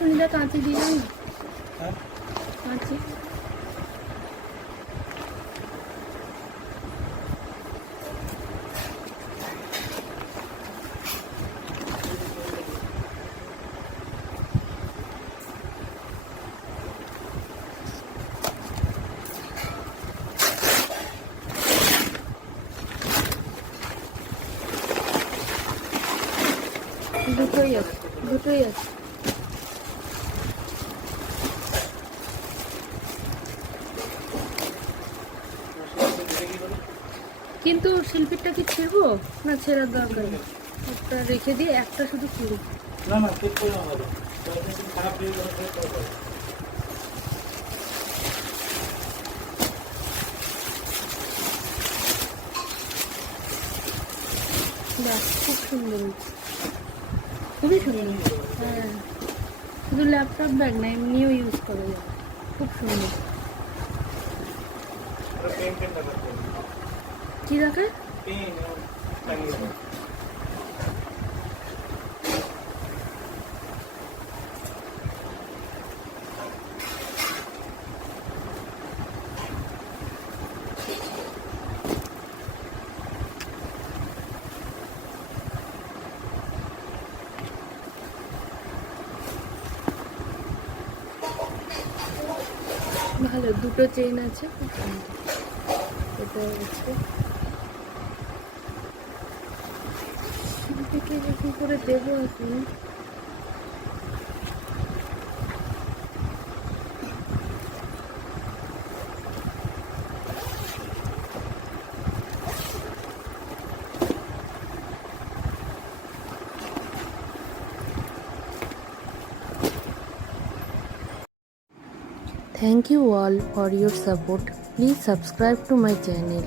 সুনিদা কাঁচি দিলাম না, হ্যাঁ কাঁচি। দুটোই আছে, দুটোই আছে। কিন্তু শিল্পীরটা কি ছিড়বো না, ছেঁড়ার দরকার নেই, একটা রেখে দিয়ে একটা শুধু ছিঁড়ি। না না ঠিক করে হবে, খারাপ হয়ে গেলে ঠিক করে হবে। বাহ, খুব সুন্দর হয়েছে, খুবই সুন্দর। হ্যাঁ, শুধু ল্যাপটপ ব্যাগ না, এমনিও ইউজ করা যাবে, খুব সুন্দর। পেন পেন রাখতে হবে, কি রাখে? পেন টাঙিয়ে দেবে। ভালো, দুটো চেইন আছে, খুব সুন্দর। এটা হচ্ছে শিল্পীকে কি করে দেবো এখন। Thank you all for your support. Please subscribe to my channel.